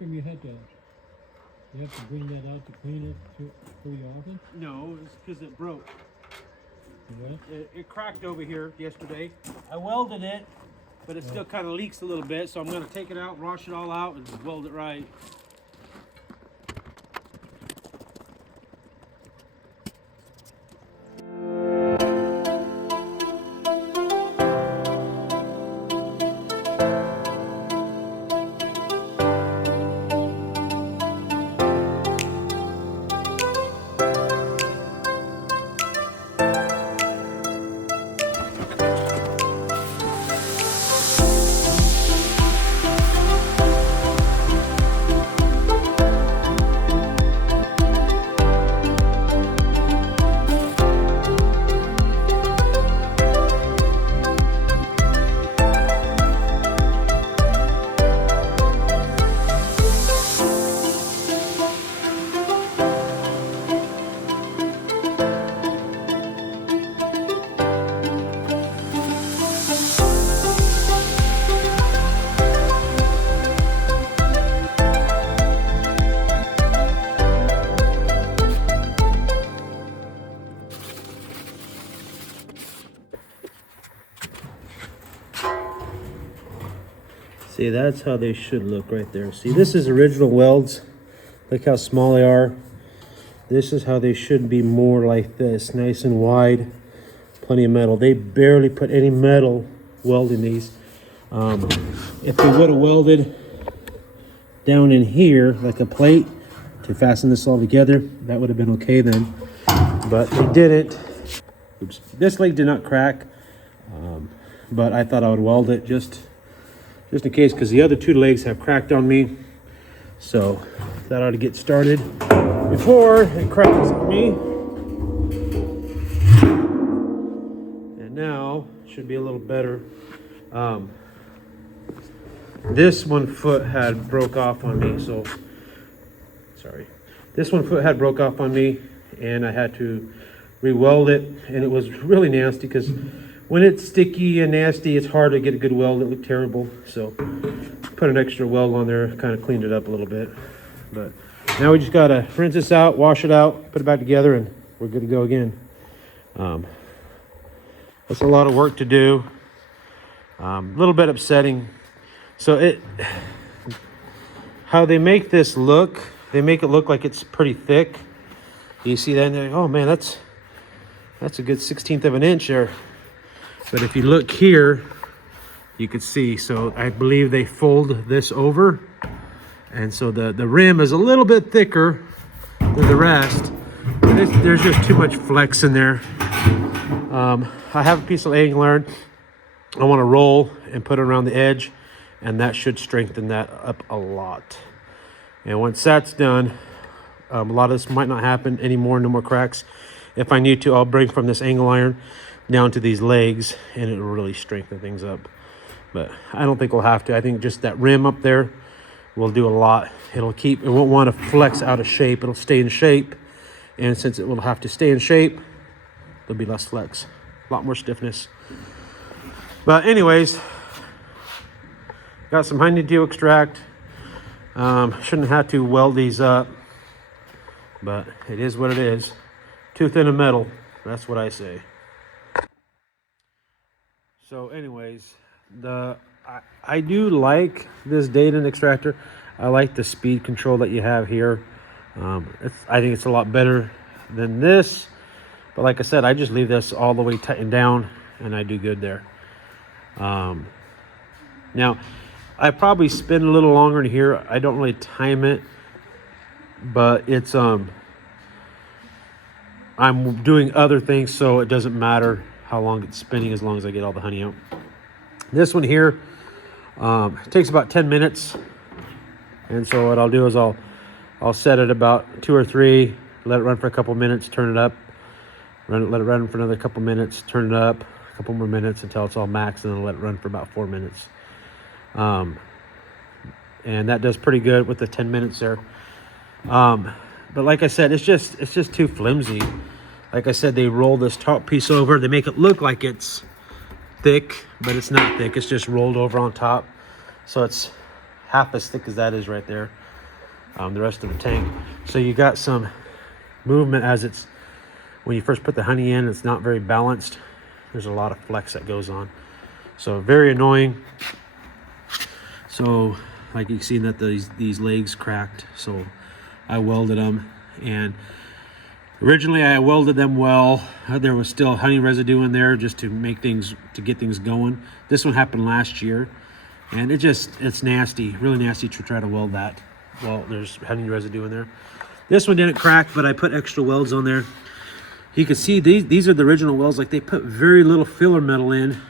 come you have to bring that out to clean it pretty often? No, it's because it broke. Yeah. It cracked over here yesterday. I welded it, but it still kind of leaks a little bit, so I'm going to take it out, wash it all out, and weld it right. See, that's how they should look right there. See, this is original welds. Look how small they are. This is how they should be, more like this, nice and wide, plenty of metal. They barely put any metal welding these. If they would have welded down in here like a plate to fasten this all together, that would have been okay then, but they didn't. Oops. This leg did not crack, but I thought I would weld it just in case, because the other two legs have cracked on me. So that ought to get started before it cracks on me. And now should be a little better. This one foot had broke off on me, so sorry. This one foot had broke off on me, and I had to re-weld it, and it was really nasty because when it's sticky and nasty, it's hard to get a good weld. It looked terrible. So put an extra weld on there, kind of cleaned it up a little bit. But now we just gotta rinse this out, wash it out, put it back together, and we're good to go again. That's a lot of work to do. A little bit upsetting. So how they make this look, they make it look like it's pretty thick. You see that? And they're like, oh man, that's a good 1/16 of an inch there. But if you look here, you could see, so I believe they fold this over. And so the rim is a little bit thicker than the rest. There's just too much flex in there. I have a piece of angle iron. I want to roll and put it around the edge, and that should strengthen that up a lot. And once that's done, a lot of this might not happen anymore, no more cracks. If I need to, I'll bring from this angle iron down to these legs, and it'll really strengthen things up. But I don't think we'll have to. I think just that rim up there will do a lot. It won't want to flex out of shape. It'll stay in shape, and since it will have to stay in shape, there'll be less flex, a lot more stiffness. But anyways, got some honeydew extract. Shouldn't have to weld these up, but it is what it is. Too thin of metal, that's what I say. So anyways, I do like this Dadant extractor. I like the speed control that you have here. I think it's a lot better than this. But like I said, I just leave this all the way tightened down, and I do good there. Now, I probably spin a little longer in here. I don't really time it, but it's I'm doing other things, so it doesn't matter how long it's spinning as long as I get all the honey out. This one here takes about 10 minutes, and so what I'll do is I'll set it about 2 or 3, let it run for a couple minutes, turn it up, let it run for another couple minutes, turn it up a couple more minutes until it's all maxed, and then let it run for about 4 minutes. And that does pretty good with the 10 minutes there. But like I said, it's just too flimsy. Like I said, they roll this top piece over. They make it look like it's thick, but it's not thick. It's just rolled over on top. So it's half as thick as that is right there. The rest of the tank. So you got some movement as it's, when you first put the honey in, it's not very balanced. There's a lot of flex that goes on. So very annoying. So like you can see that these legs cracked. So I welded them, and originally I welded them well. There was still honey residue in there just to make things, to get things going. This one happened last year, and it's nasty, really nasty to try to weld that. Well, there's honey residue in there. This one didn't crack, but I put extra welds on there. You can see these are the original welds. Like, they put very little filler metal in,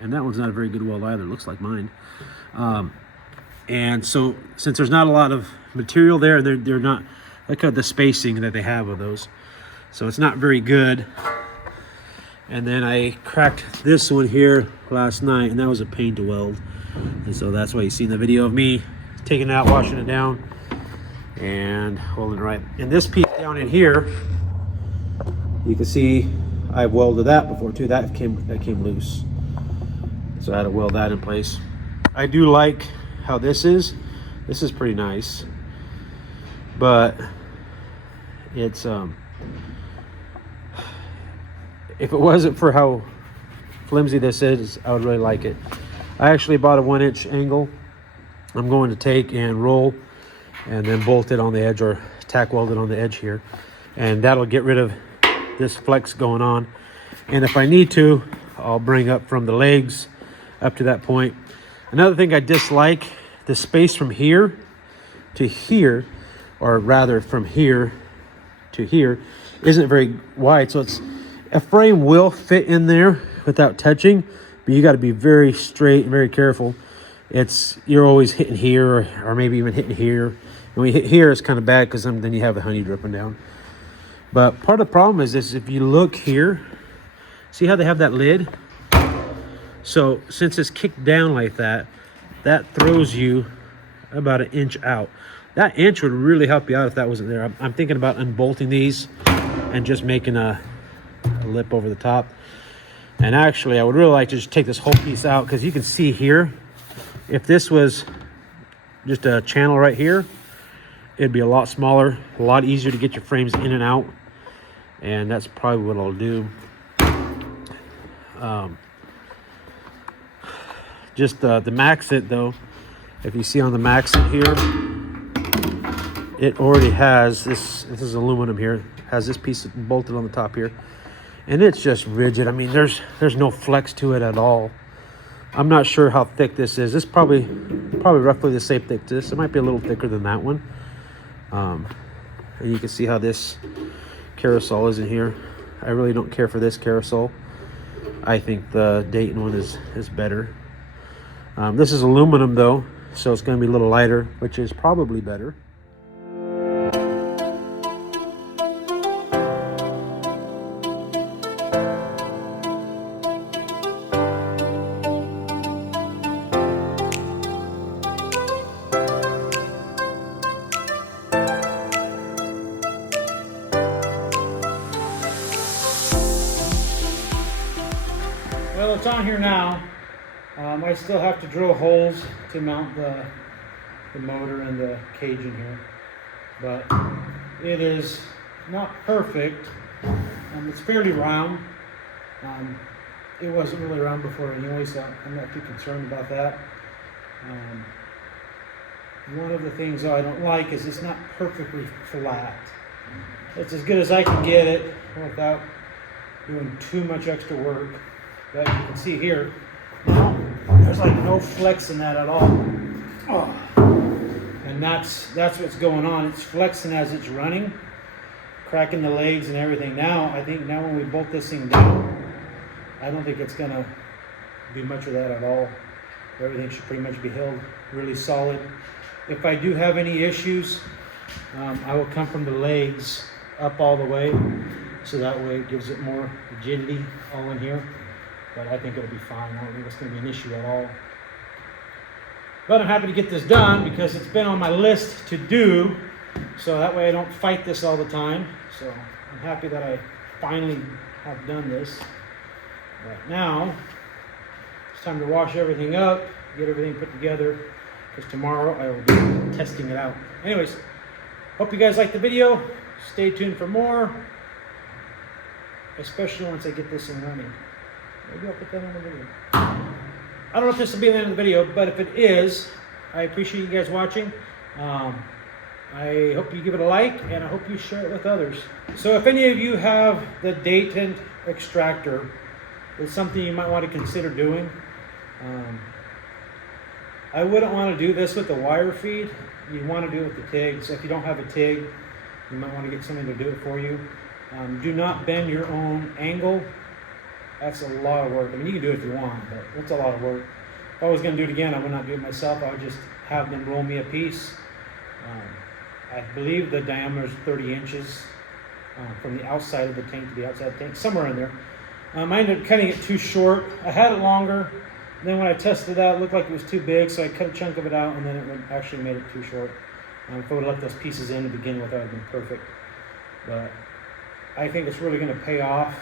and that one's not a very good weld either. It looks like mine. And so since there's not a lot of material there, they're not, look at the spacing that they have of those. So it's not very good. And then I cracked this one here last night, and that was a pain to weld. And so that's why you see in the video of me taking it out, washing it down, and holding it right. And this piece down in here, you can see I've welded that before too. That came loose. So I had to weld that in place. I do like how this is. This is pretty nice. But it's if it wasn't for how flimsy this is, I would really like it. I actually bought a 1-inch angle. I'm going to take and roll and then bolt it on the edge, or tack weld it on the edge here. And that'll get rid of this flex going on. And if I need to, I'll bring up from the legs up to that point. Another thing I dislike, the space from here to here, or rather from here to here, isn't very wide. So it's, a frame will fit in there without touching, but you got to be very straight and very careful. You're always hitting here, or maybe even hitting here. And when you hit here, it's kind of bad, because then you have the honey dripping down. But part of the problem is this: if you look here, see how they have that lid? So since it's kicked down like that, that throws you about 1 inch out. That inch would really help you out if that wasn't there. I'm thinking about unbolting these and just making a lip over the top. And actually, I would really like to just take this whole piece out, because you can see here, if this was just a channel right here, it'd be a lot smaller, a lot easier to get your frames in and out. And that's probably what I'll do. Just the Maxit though, if you see on the Maxit here, it already has this is aluminum here, has this piece bolted on the top here, and it's just rigid. I mean, there's no flex to it at all. I'm not sure how thick this is. This probably roughly the same thickness. It might be a little thicker than that one. And you can see how this carousel is in here. I really don't care for this carousel. I think the Dayton one is better. This is aluminum though, so it's going to be a little lighter, which is probably better. Well, it's on here now. I still have to drill holes to mount the motor and the cage in here, but it is not perfect. It's fairly round. It wasn't really round before anyway, so I'm not too concerned about that. One of the things though I don't like is it's not perfectly flat. It's as good as I can get it without doing too much extra work. But you can see here, now, there's like no flex in that at all. Oh. And that's what's going on. It's flexing as it's running, cracking the legs and everything. Now, I think now when we bolt this thing down, I don't think it's gonna be much of that at all. Everything should pretty much be held really solid. If I do have any issues, I will come from the legs up all the way, so that way it gives it more rigidity all in here. But I think it'll be fine. I don't think it's going to be an issue at all. But I'm happy to get this done, because it's been on my list to do, so that way I don't fight this all the time. So I'm happy that I finally have done this. But now it's time to wash everything up, get everything put together, because tomorrow I will be testing it out. Anyways, hope you guys liked the video. Stay tuned for more, especially once I get this in running. Maybe I'll put that on the video. I don't know if this will be the end of the video, but if it is, I appreciate you guys watching. I hope you give it a like, and I hope you share it with others. So if any of you have the Dadant extractor, it's something you might want to consider doing. I wouldn't want to do this with the wire feed. You want to do it with the TIG. So if you don't have a TIG, you might want to get somebody to do it for you. Do not bend your own angle. That's a lot of work. I mean, you can do it if you want, but it's a lot of work. If I was going to do it again, I would not do it myself. I would just have them roll me a piece. I believe the diameter is 30 inches from the outside of the tank to the outside of the tank, somewhere in there. I ended up cutting it too short. I had it longer. Then when I tested it out, it looked like it was too big, so I cut a chunk of it out, and then it actually made it too short. If I would have left those pieces in to begin with, that would have been perfect. But I think it's really going to pay off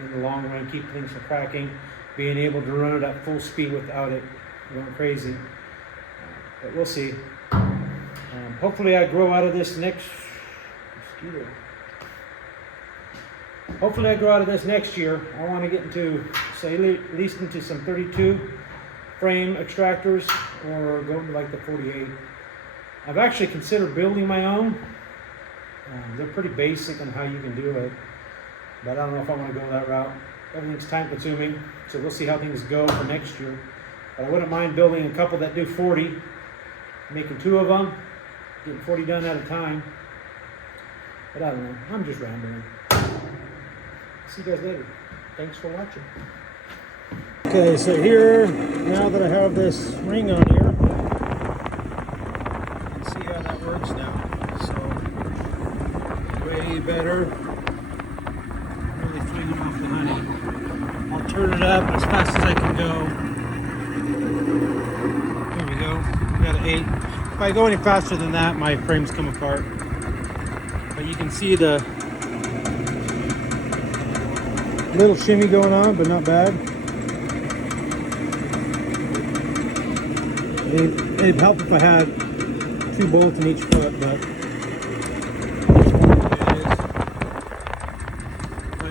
in the long run, keep things from cracking, being able to run it at full speed without it going crazy. But we'll see. Hopefully I grow out of this next mosquito. Hopefully I grow out of this next year. I want to get into, say, at least into some 32 frame extractors, or go to like the 48. I've actually considered building my own. They're pretty basic on how you can do it, but I don't know if I want to go that route. Everything's time consuming, so we'll see how things go for next year. But I wouldn't mind building a couple that do 40, making 2 of them, getting 40 done at a time. But I don't know, I'm just rambling. See you guys later. Thanks for watching. Okay, so here, now that I have this ring on here, you can see how that works now. So, way better. Really flinging off the honey. I'll turn it up as fast as I can go. There we go. We got an 8. If I go any faster than that, my frames come apart. But you can see the little shimmy going on, but not bad. It'd help if I had 2 bolts in each foot, but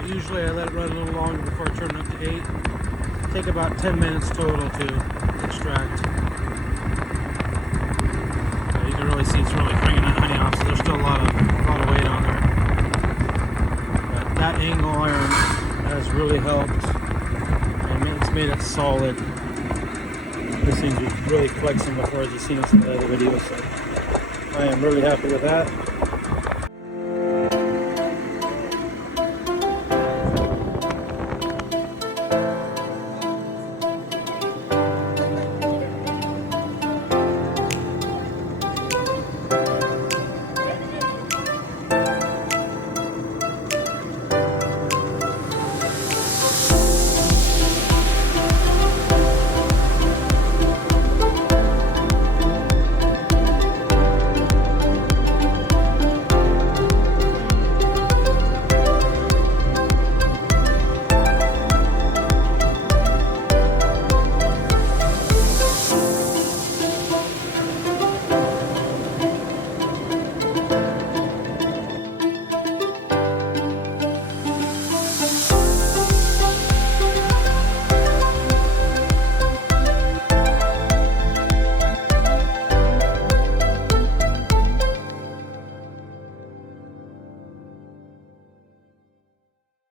usually I let it run a little longer before I turn it up to 8. Take about 10 minutes total to extract. You can really see it's really bringing that honey off, so there's still a lot of weight on there. But that angle iron has really helped, and it's made it solid. This thing's really flexing before, as you've seen in some of the other videos, so I am really happy with that.